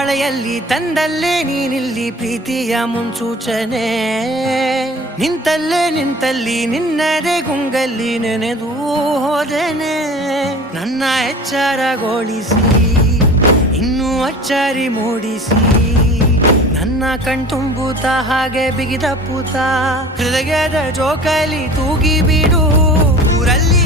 ಮಳೆಯಲ್ಲಿ ತಂದಲ್ಲೇ ನೀನಿಲ್ಲಿ ಪ್ರೀತಿಯ ಮುನ್ಸೂಚನೆ ನಿಂತಲ್ಲಿ ನಿನ್ನದೇ ಗುಂಗಲ್ಲಿ ನೆನೆದು ಹೋದೆನೆ ನನ್ನ ಎಚ್ಚರಗೊಳಿಸಿ ಇನ್ನೂ ಅಚ್ಚರಿ ಮೂಡಿಸಿ ನನ್ನ ಕಣ್ತುಂಬುತ್ತ ಹಾಗೆ ಬಿಗಿದ ಪೂತ ಹೃದಯದ ಜೋಕಾಲಿ ತೂಗಿ ಬಿಡು ಊರಲ್ಲಿ